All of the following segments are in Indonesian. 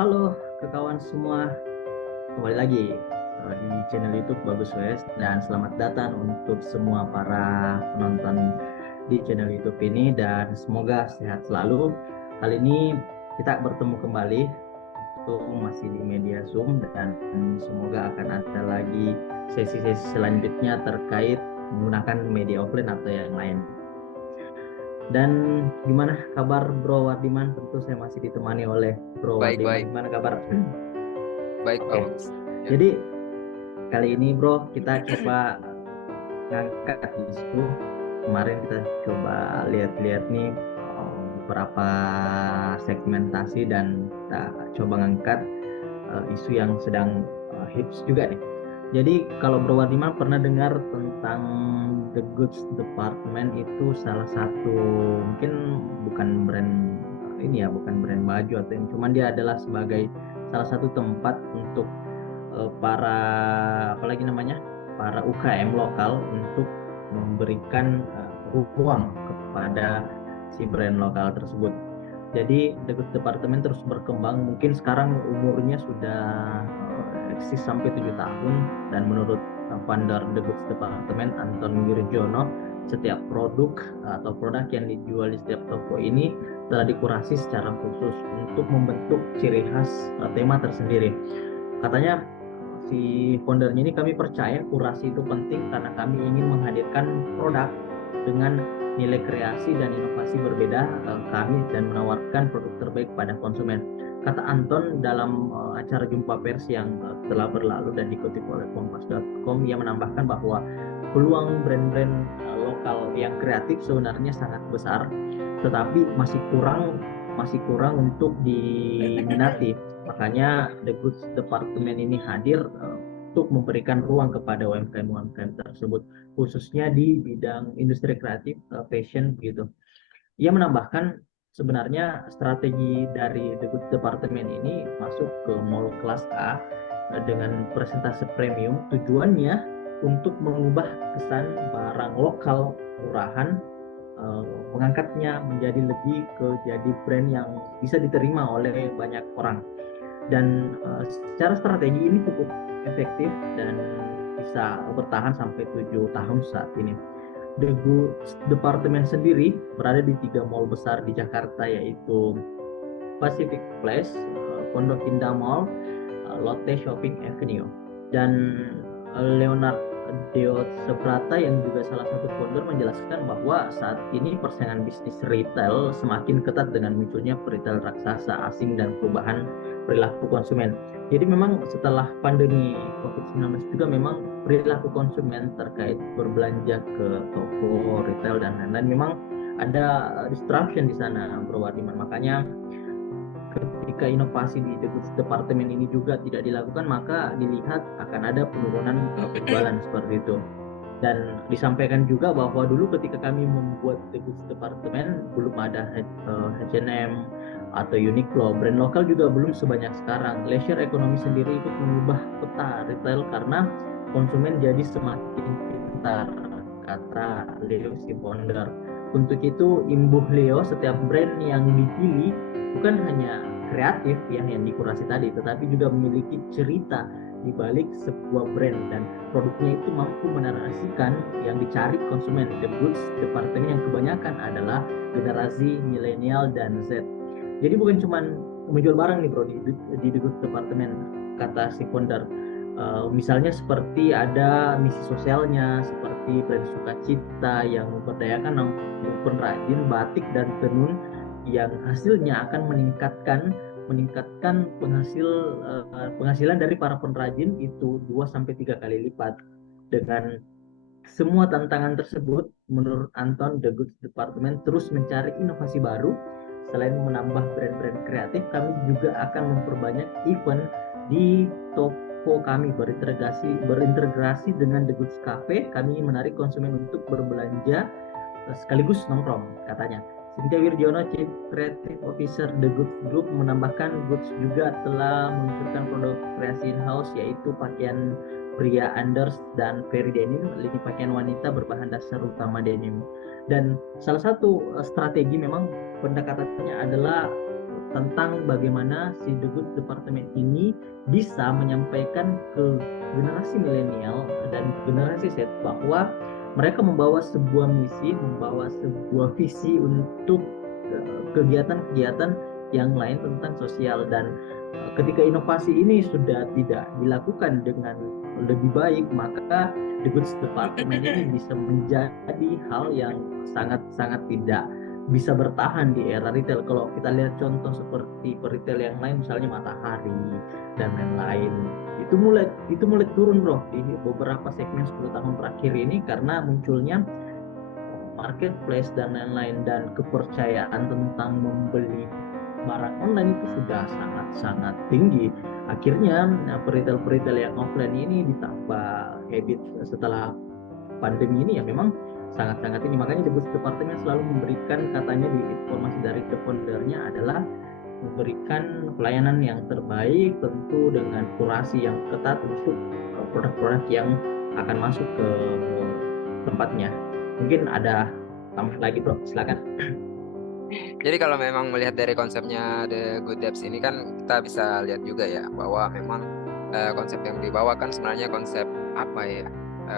Halo ke kawan semua, kembali lagi di channel YouTube Bagus West dan selamat datang untuk semua para penonton di channel YouTube ini dan semoga sehat selalu. Kali ini kita bertemu kembali itu masih di media Zoom dan semoga akan ada lagi sesi-sesi selanjutnya terkait menggunakan media offline atau yang lain. Dan gimana kabar Bro Wardiman? Tentu saya masih ditemani oleh Bro Baik, Wardiman. baik, Gimana kabar? baik, Pak Oke. Bagus. Ya. Jadi kali ini bro kita coba ngangkat isu. Kemarin kita coba lihat-lihat nih beberapa segmentasi dan kita coba ngangkat isu yang sedang hits juga nih. Jadi kalau Bro Wardiman pernah dengar tentang The Goods Department, itu salah satu, mungkin bukan brand ini ya, bukan brand baju atau ini, cuman dia adalah sebagai salah satu tempat untuk para, apalagi namanya, para UKM lokal untuk memberikan ruang kepada si brand lokal tersebut. Jadi departemen terus berkembang. Mungkin sekarang umurnya sudah eksis sampai 7 tahun, dan menurut founder The Goods Department Anton Wirjono, setiap produk atau produk yang dijual di setiap toko ini telah dikurasi secara khusus untuk membentuk ciri khas tema tersendiri. Katanya si foundernya ini, kami percaya kurasi itu penting karena kami ingin menghadirkan produk dengan nilai kreasi dan inovasi berbeda kami dan menawarkan produk terbaik pada konsumen. Kata Anton dalam acara jumpa pers yang telah berlalu dan dikutip oleh kompas.com, ia menambahkan bahwa peluang brand-brand lokal yang kreatif sebenarnya sangat besar, tetapi masih kurang untuk diminati. Makanya The Goods Department ini hadir untuk memberikan ruang kepada UMKM-UMKM tersebut, khususnya di bidang industri kreatif, fashion begitu. Ia menambahkan sebenarnya strategi dari The Goods Department ini masuk ke mall kelas A dengan presentase premium. Tujuannya untuk mengubah kesan barang lokal murahan, mengangkatnya menjadi lebih ke jadi brand yang bisa diterima oleh banyak orang. Dan secara strategi ini cukup efektif dan bisa bertahan sampai 7 tahun saat ini. The Goods Department sendiri berada di 3 mall besar di Jakarta, yaitu Pacific Place, Pondok Indah Mall, Lotte Shopping Avenue. Dan Leonard Deo Sebrata yang juga salah satu founder menjelaskan bahwa saat ini persaingan bisnis retail semakin ketat dengan munculnya retail raksasa asing dan perubahan perilaku konsumen. Jadi memang setelah pandemi COVID-19 juga memang perilaku konsumen terkait berbelanja ke toko retail dan lain-lain memang ada disruption di sana, Bro Wardiman. Makanya ketika inovasi di departemen ini juga tidak dilakukan, maka dilihat akan ada penurunan penjualan seperti itu. Dan disampaikan juga bahwa dulu ketika kami membuat The Goods Department belum ada H&M atau Uniqlo, brand lokal juga belum sebanyak sekarang. Leisure ekonomi sendiri ikut mengubah peta retail karena konsumen jadi semakin pintar, kata Leo si founder. Untuk itu imbuh Leo, setiap brand yang dipilih bukan hanya kreatif yang dikurasi tadi, tetapi juga memiliki cerita di balik sebuah brand, dan produknya itu mampu menarasikan yang dicari konsumen. The Goods Department yang kebanyakan adalah generasi milenial dan Z. Jadi bukan cuma menjual barang nih bro di The Goods Department, kata si founder. Misalnya seperti ada misi sosialnya, seperti brand sukacita yang memberdayakan pengrajin batik dan tenun, yang hasilnya akan meningkatkan penghasilan dari para pengrajin itu 2 sampai 3 kali lipat. Dengan semua tantangan tersebut, menurut Anton, The Goods Department terus mencari inovasi baru. Selain menambah brand-brand kreatif, kami juga akan memperbanyak event di toko kami, berintegrasi dengan The Goods Cafe. Kami menarik konsumen untuk berbelanja sekaligus nongkrong, katanya. Cynthia Wirjono, Chief Creative Officer The Goods Group, menambahkan Goods juga telah meluncurkan produk kreasi in-house, yaitu pakaian pria Anders dan Very Denim, lini pakaian wanita berbahan dasar utama denim. Dan salah satu strategi memang pendekatannya adalah tentang bagaimana si The Good Department ini bisa menyampaikan ke generasi milenial dan generasi Z bahwa mereka membawa sebuah misi, membawa sebuah visi untuk kegiatan-kegiatan yang lain tentang sosial. Dan ketika inovasi ini sudah tidak dilakukan dengan lebih baik, maka The Goods Department ini bisa menjadi hal yang sangat-sangat tidak bisa bertahan di era retail. Kalau kita lihat contoh seperti retail yang lain, misalnya Matahari dan lain-lain, itu mulai turun bro di beberapa segmen 10 tahun terakhir ini karena munculnya marketplace dan lain-lain, dan kepercayaan tentang membeli barang online itu sudah sangat-sangat tinggi. Akhirnya peritel-peritel yang offline ini ditambah habit setelah pandemi ini ya memang sangat-sangat ini. Makanya The Goods Department selalu memberikan, katanya di informasi dari the foundernya adalah memberikan pelayanan yang terbaik, tentu dengan kurasi yang ketat untuk produk-produk yang akan masuk ke tempatnya. Mungkin ada tambah lagi bro, silakan. Jadi kalau memang melihat dari konsepnya The Good Debs ini kan kita bisa lihat juga ya bahwa memang konsep yang dibawa kan sebenarnya konsep apa ya,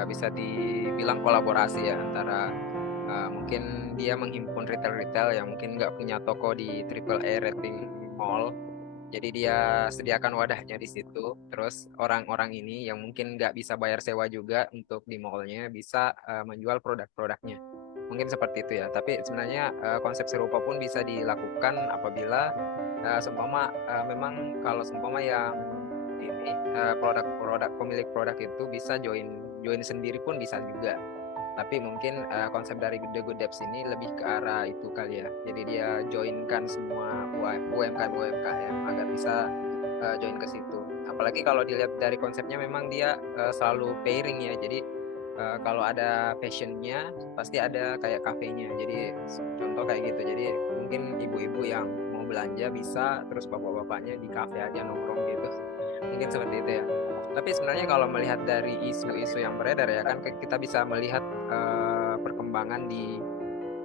bisa dibilang kolaborasi ya antara mungkin dia menghimpun retail-retail yang mungkin nggak punya toko di AAA rating mall. Jadi dia sediakan wadahnya di situ. Terus orang-orang ini yang mungkin nggak bisa bayar sewa juga untuk di mallnya bisa menjual produk-produknya. Mungkin seperti itu ya. Tapi sebenarnya konsep serupa pun bisa dilakukan apabila seumpama memang kalau seumpama yang ini produk-produk pemilik produk itu bisa join sendiri pun bisa juga. Tapi mungkin konsep dari The Good Debs ini lebih ke arah itu kali ya. Jadi dia joinkan semua UMKM agar bisa join ke situ. Apalagi kalau dilihat dari konsepnya memang dia selalu pairing ya. Jadi kalau ada passionnya pasti ada kayak kafenya. Jadi contoh kayak gitu. Jadi mungkin ibu-ibu yang mau belanja bisa, terus bapak-bapaknya di kafe aja nongkrong gitu. Mungkin seperti itu ya. Tapi sebenarnya kalau melihat dari isu-isu yang beredar ya kan kita bisa melihat perkembangan di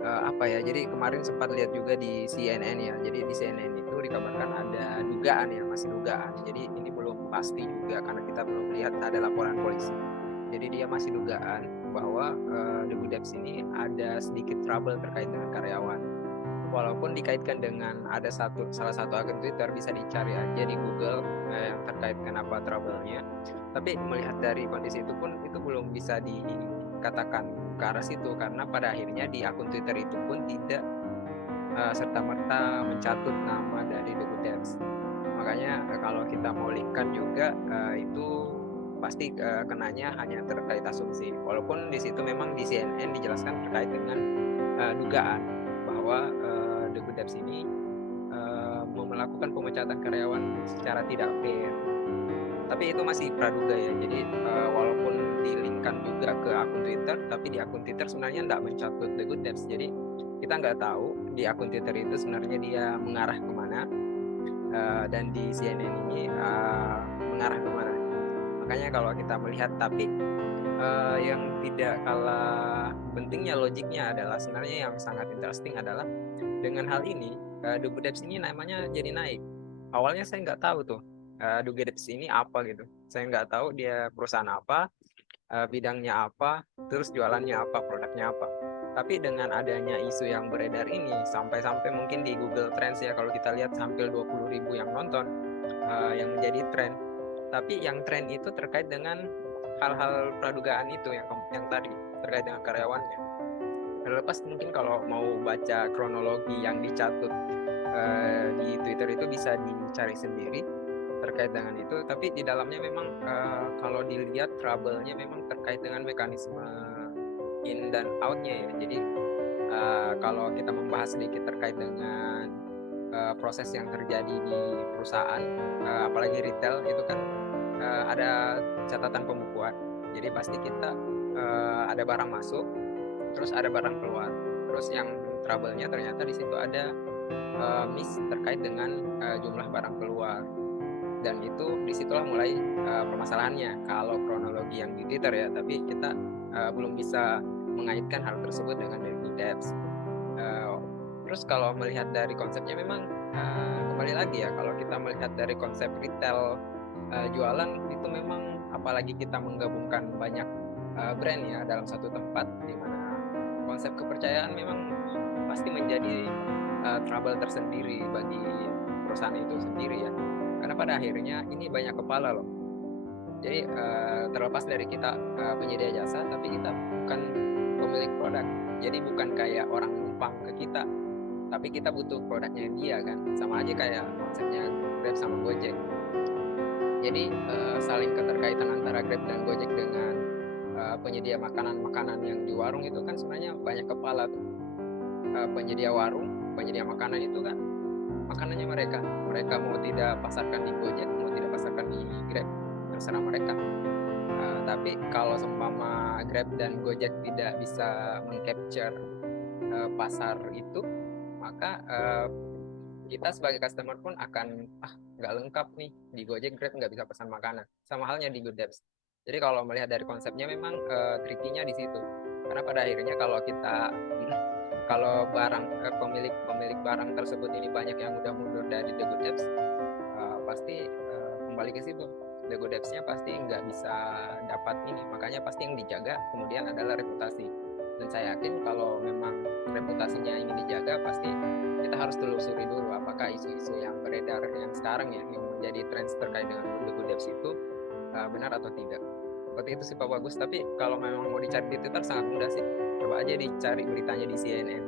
apa ya. Jadi kemarin sempat lihat juga di CNN ya. Jadi di CNN itu dikabarkan ada dugaan ya, masih dugaan. Jadi ini belum pasti juga karena kita belum lihat ada laporan polisi. Jadi dia masih dugaan bahwa The Good Debs ini ada sedikit trouble terkait dengan karyawan. Walaupun dikaitkan dengan ada salah satu akun Twitter, bisa dicari aja di Google yang terkait kenapa trouble-nya. Tapi melihat dari kondisi itu pun itu belum bisa dikatakan ke arah situ karena pada akhirnya di akun Twitter itu pun tidak serta-merta mencatut nama dari The Good Debs. Makanya kalau kita mau linkkan juga itu pasti kenanya hanya terkait asumsi. Walaupun di situ memang di CNN dijelaskan terkait dengan dugaan bahwa The Good Debs ini melakukan pemecatan karyawan secara tidak fair. Tapi itu masih praduga ya. Jadi walaupun dilinkkan juga ke akun Twitter, tapi di akun Twitter sebenarnya tidak mencatut The Good Debs. Jadi kita nggak tahu di akun Twitter itu sebenarnya dia mengarah kemana, dan di CNN ini mengarah kemana. Makanya kalau kita melihat, tapi yang tidak kalah pentingnya logiknya adalah sebenarnya yang sangat interesting adalah dengan hal ini The Good Debs ini namanya jadi naik. Awalnya saya nggak tahu tuh The Good Debs ini apa gitu. Saya nggak tahu dia perusahaan apa, bidangnya apa, terus jualannya apa, produknya apa. Tapi dengan adanya isu yang beredar ini sampai-sampai mungkin di Google Trends ya, kalau kita lihat hampir 20.000 yang nonton yang menjadi tren. Tapi yang tren itu terkait dengan hal-hal pradugaan itu yang tadi terkait dengan karyawannya. Terlepas mungkin kalau mau baca kronologi yang dicatut di Twitter itu bisa dicari sendiri terkait dengan itu. Tapi di dalamnya memang kalau dilihat trouble-nya memang terkait dengan mekanisme in dan out-nya ya. Jadi kalau kita membahas sedikit terkait dengan proses yang terjadi di perusahaan, apalagi retail itu kan ada catatan pembukuan. Jadi pasti kita ada barang masuk, terus ada barang keluar. Terus yang trouble-nya ternyata di situ ada miss terkait dengan jumlah barang keluar. Dan itu disitulah mulai permasalahannya kalau kronologi yang di Twitter ya. Tapi kita belum bisa mengaitkan hal tersebut dengan The Good Debs. Terus kalau melihat dari konsepnya memang Kembali lagi ya, kalau kita melihat dari konsep retail jualan itu memang, apalagi kita menggabungkan banyak brand ya dalam satu tempat, di mana konsep kepercayaan memang pasti menjadi trouble tersendiri bagi perusahaan itu sendiri ya. Karena pada akhirnya ini banyak kepala loh. Jadi terlepas dari kita penyedia jasa, tapi kita bukan pemilik produk. Jadi bukan kayak orang numpang ke kita, tapi kita butuh produknya dia kan. Sama aja kayak konsepnya Grab sama Gojek. Jadi saling keterkaitan antara Grab dan Gojek dengan penyedia makanan-makanan yang di warung itu kan sebenarnya banyak kepala tuh. Penyedia warung, penyedia makanan itu kan makanannya mereka mau tidak pasarkan di Gojek, mau tidak pasarkan di Grab, terserah mereka. Tapi kalau seumpama Grab dan Gojek tidak bisa mengcapture pasar itu, maka kita sebagai customer pun akan nggak lengkap nih, di Gojek Grab nggak bisa pesan makanan. Sama halnya di GoodDeps. Jadi kalau melihat dari konsepnya memang tricky-nya di situ. Karena pada akhirnya kalau pemilik barang tersebut ini banyak yang udah mundur dari The Good Debts, pasti kembali ke situ. The Good Debts-nya pasti nggak bisa dapat ini, makanya pasti yang dijaga kemudian adalah reputasi. Dan saya yakin kalau memang reputasinya ingin dijaga, pasti kita harus telusuri dulu apakah isu-isu yang beredar yang sekarang ya, yang menjadi tren terkait dengan The Good Debts itu benar atau tidak. Seperti itu sih Pak Bagus. Tapi kalau memang mau dicari di Twitter sangat mudah sih. Coba aja dicari beritanya di CNN,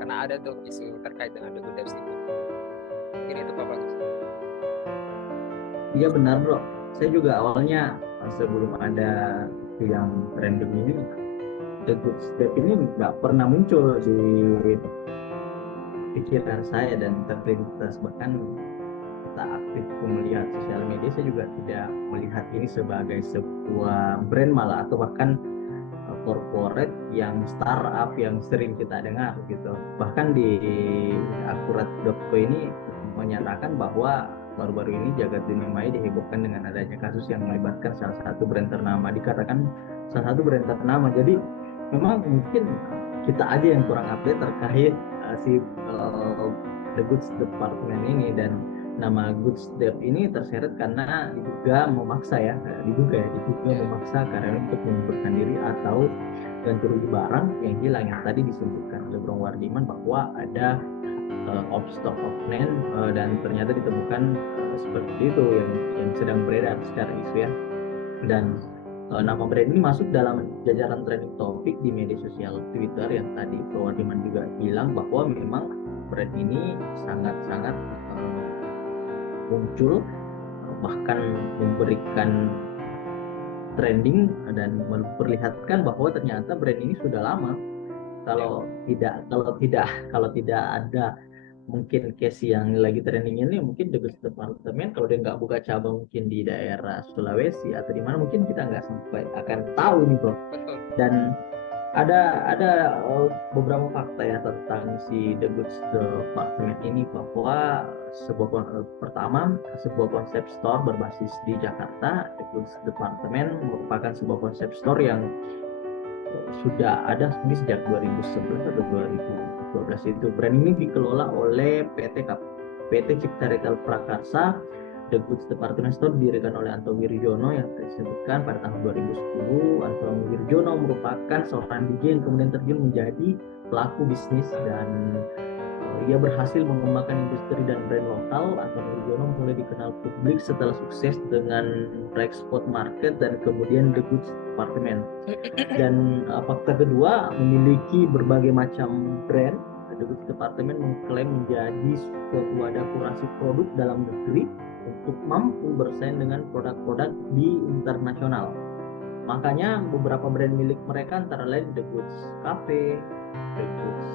karena ada tuh isu terkait dengan The Good Debts itu. Mungkin itu Pak Bagus. Iya benar bro, saya juga awalnya sebelum ada yang random ini, The Good Step ini nggak pernah muncul di pikiran saya dan terlintas. Bahkan kita aktif melihat sosial media, saya juga tidak melihat ini sebagai sebuah brand malah, atau bahkan corporate yang startup yang sering kita dengar gitu. Bahkan di akurat.co ini menyatakan bahwa baru-baru ini jagat dunia maya dihebohkan dengan adanya kasus yang melibatkan salah satu brand ternama, dikatakan salah satu brand ternama. Jadi memang mungkin kita aja yang kurang update terkait The Goods Department ini, dan nama Goods Dev ini terseret karena diduga memaksa diduga memaksa karena untuk mengundurkan diri atau ganti rugi barang yang hilang, yang tadi disebutkan oleh Bro Wardiman bahwa ada stock of name dan ternyata ditemukan seperti itu yang sedang beredar secara isu ya. Dan nama brand ini masuk dalam jajaran trending topik di media sosial Twitter yang tadi Bro Wardiman juga bilang bahwa memang brand ini sangat-sangat muncul, bahkan memberikan trending dan memperlihatkan bahwa ternyata brand ini sudah lama. Kalau tidak ada mungkin case yang lagi trending ini, mungkin The Goods Department kalau dia nggak buka cabang mungkin di daerah Sulawesi atau di mana, mungkin kita nggak sampai akan tahu nih bro. Dan ada beberapa fakta ya tentang si The Goods Department ini, bahwa pertama sebuah konsep store berbasis di Jakarta. The Goods Department merupakan sebuah konsep store yang sudah ada ini sejak 2011 atau 2012 itu. Brand ini dikelola oleh PT Cipta Retail Prakarsa. The Goods Department Store didirikan oleh Anto Wirjono yang disebutkan pada tahun 2010. Anto Wirjono merupakan seorang DJ yang kemudian terjun menjadi pelaku bisnis, dan ia berhasil mengembangkan industri dan brand lokal. Anto Wirjono mulai dikenal publik setelah sukses dengan Rexport Market dan kemudian The Goods Department. Dan fakta kedua, memiliki berbagai macam brand. The Goods Department mengklaim menjadi suatu wadah kurasi produk dalam negeri untuk mampu bersaing dengan produk-produk di internasional. Makanya beberapa brand milik mereka antara lain The Goods Cafe, The Goods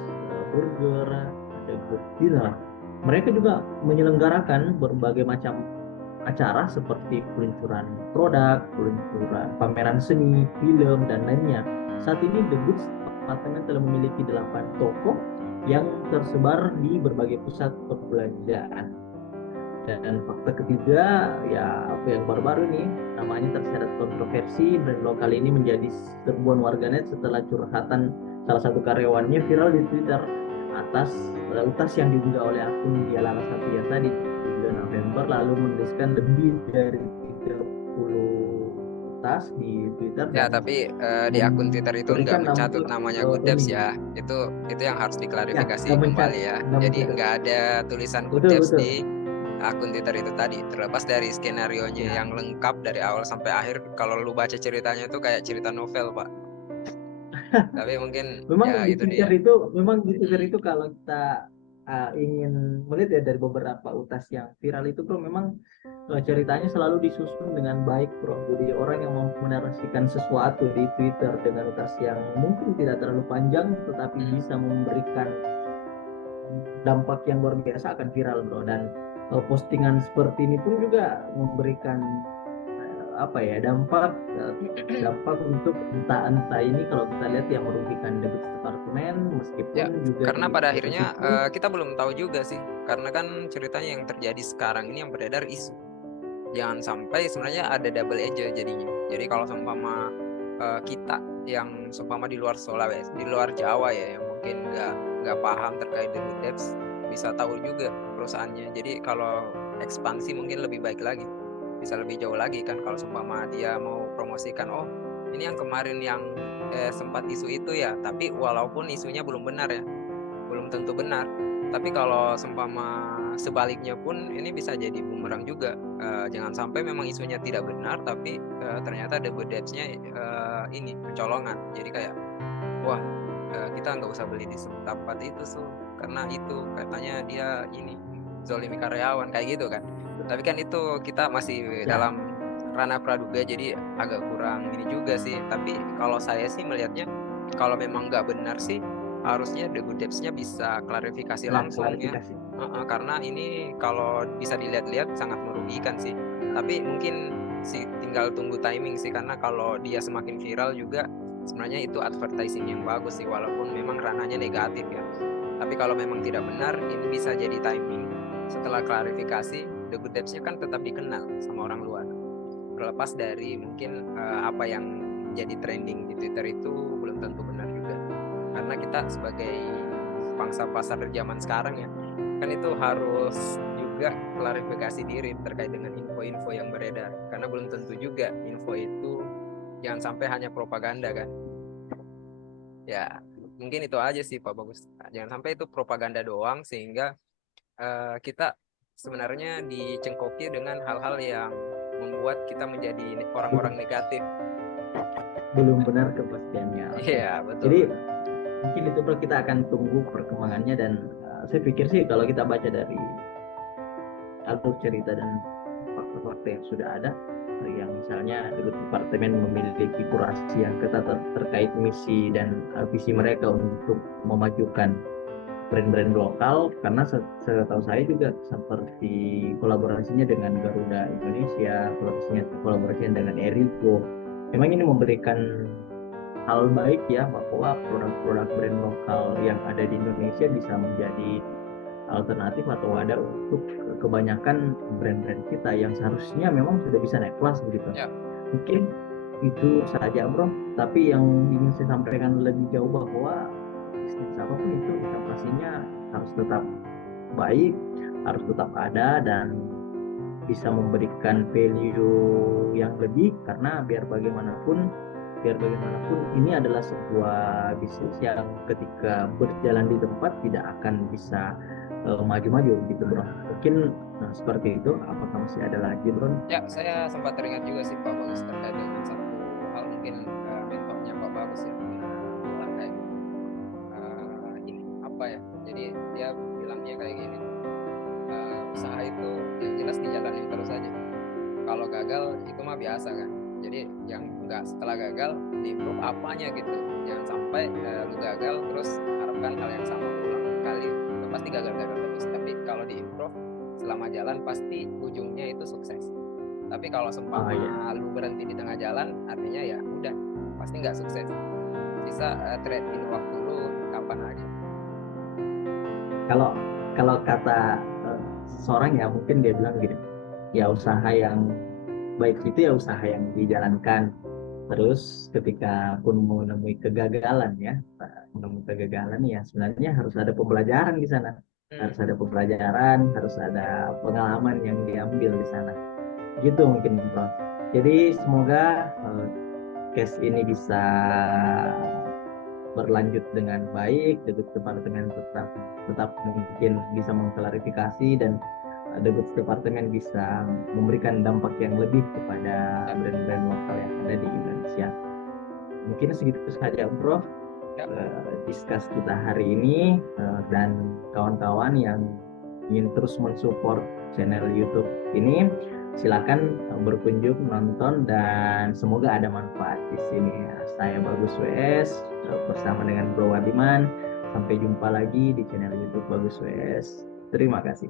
Burger, The Goods Dinner. Mereka juga menyelenggarakan berbagai macam acara seperti peluncuran produk, peluncuran pameran seni, film, dan lainnya. Saat ini The Goods Department telah memiliki 8 toko yang tersebar di berbagai pusat perbelanjaan. Dan fakta ketiga ya yang baru-baru ini namanya terseret kontroversi. Brand lokal ini menjadi serbuan warganet setelah curhatan salah satu karyawannya viral di Twitter. atas utas yang diunggah oleh akun Dia Laras Satya tadi di bulan November, lalu menuliskan lebih dari 30 utas di Twitter Ya, dan tapi di akun Twitter itu nggak memberikan mencatut dampak namanya Good Debs trending. ya. Itu yang harus Ya, diklarifikasi kembali ya. nggak Jadi mencatat. nggak ada tulisan Good Betul Debs betul. di akun Twitter itu tadi. Terlepas dari skenarionya Ya, yang lengkap dari awal sampai akhir, kalau lu baca ceritanya itu kayak cerita novel, Pak. Tapi mungkin ya itu dia. Memang di Twitter Mm, itu kalau kita ingin melihat ya dari beberapa utas yang viral itu bro, memang ceritanya selalu disusun dengan baik bro. Jadi orang yang mau menarasikan sesuatu di Twitter dengan utas yang mungkin tidak terlalu panjang tetapi mm. bisa memberikan dampak yang luar biasa akan viral bro. Dan postingan seperti ini pun juga memberikan apa ya dampak untuk entah ini kalau kita lihat yang merugikan Debit Departemen meskipun Ya, juga karena di pada satu akhirnya sisi. kita belum tahu juga sih. Karena kan ceritanya yang terjadi sekarang ini yang beredar isu. Jangan sampai sebenarnya ada double edge jadinya. Jadi kalau seumpama kita yang seumpama di luar Sulawesi, di luar Jawa ya, yang mungkin nggak paham terkait dengan debts, bisa tahu juga perusahaannya. Jadi kalau ekspansi mungkin lebih baik lagi, bisa lebih jauh lagi kan. Kalau seumpama dia mau promosikan, oh ini yang kemarin yang sempat isu itu ya, tapi walaupun isunya belum benar ya, belum tentu benar. Tapi kalau seumpama sebaliknya pun ini bisa jadi bumerang juga. Jangan sampai memang isunya tidak benar, tapi ternyata the good debts-nya ini kecolongan. Jadi kayak, wah kita nggak usah beli di tempat itu karena itu katanya dia ini zolimi karyawan kayak gitu kan. Tapi kan itu kita masih Ya, dalam ranah praduga, jadi agak kurang ini juga sih. Tapi kalau saya sih melihatnya, kalau memang nggak benar sih harusnya the good debts-nya bisa klarifikasi nah langsung ya. klarifikasi. Karena ini kalau bisa dilihat-lihat sangat merugikan sih. Tapi mungkin sih tinggal tunggu timing sih, karena kalau dia semakin viral juga sebenarnya itu advertising yang bagus sih, walaupun memang ranahnya negatif ya. Tapi kalau memang tidak benar, ini bisa jadi timing. Setelah klarifikasi, the good debts-nya kan tetap dikenal sama orang luar. Terlepas dari mungkin apa yang jadi trending di Twitter itu belum tentu benar juga. Karena kita sebagai pangsa pasar zaman sekarang ya, kan itu harus juga klarifikasi diri terkait dengan info-info yang beredar. Karena belum tentu juga info itu, jangan sampai hanya propaganda kan. Ya, mungkin itu aja sih Pak Bagus. Jangan sampai itu propaganda doang sehingga kita sebenarnya dicengkoki dengan hal-hal yang membuat kita menjadi orang-orang negatif. Belum benar kepastiannya. Oke. Iya, betul, Jadi betul. mungkin itu bro, kita akan tunggu perkembangannya dan saya pikir sih kalau kita baca dari alur cerita dan fakta-fakta yang sudah ada, yang misalnya departemen memiliki kurasi yang ketat terkait misi dan visi mereka untuk memajukan brand-brand lokal, karena setahu saya juga seperti kolaborasinya dengan Garuda Indonesia, kolaborasinya dengan Erigo, memang ini memberikan hal baik ya, bahwa produk-produk brand lokal yang ada di Indonesia bisa menjadi alternatif atau wadah untuk kebanyakan brand-brand kita yang seharusnya memang sudah bisa naik kelas begitu. Ya, Mungkin itu saja bro, tapi yang ingin saya sampaikan lebih jauh bahwa bisnis apapun itu inovasinya harus tetap baik, harus tetap ada dan bisa memberikan value yang lebih, karena biar bagaimanapun ini adalah sebuah bisnis yang ketika berjalan di tempat tidak akan bisa maju-maju gitu bro. Mungkin seperti itu. Apakah masih ada lagi bro? ya, saya sempat teringat juga sih Pak Bagus terkait dengan satu hal, mungkin mentornya Pak Bagus ya, bilang kayak ini apa ya? Jadi dia bilangnya kayak gini, usaha itu yang jelas dijalanin terus aja. Kalau gagal itu mah biasa kan. Jadi yang enggak, setelah gagal di-improve apanya gitu. Jangan sampai lu gagal terus harapkan hal yang sama ulang kali. Itu pasti gagal-gagal terus. Tapi kalau di-improve selama jalan pasti ujungnya itu sukses. Tapi kalau Oh seumpama ya, lu berhenti di tengah jalan, artinya ya udah pasti nggak sukses. Bisa trade in waktu lu kapan aja. kalau kalau kata seseorang ya mungkin dia bilang gini, ya usaha yang baik itu ya usaha yang dijalankan Terus ketika pun menemui kegagalan ya, menemui kegagalan ya sebenarnya harus ada pembelajaran di sana. Harus ada pembelajaran, harus ada pengalaman yang diambil di sana. Gitu mungkin, Prof. Jadi semoga case ini bisa berlanjut dengan baik, The Goods Department tetap mungkin bisa mengklarifikasi dan The Goods Department bisa memberikan dampak yang lebih kepada brand-brand lokal yang ada di Indonesia. Mungkin segitu saja, Bro. Discuss kita hari ini, dan kawan-kawan yang ingin terus mensupport channel YouTube ini, silakan berkunjung nonton dan semoga ada manfaat di sini. Saya Bagus WS bersama dengan Bro Wadiman. Sampai jumpa lagi di channel YouTube Bagus WS. Terima kasih.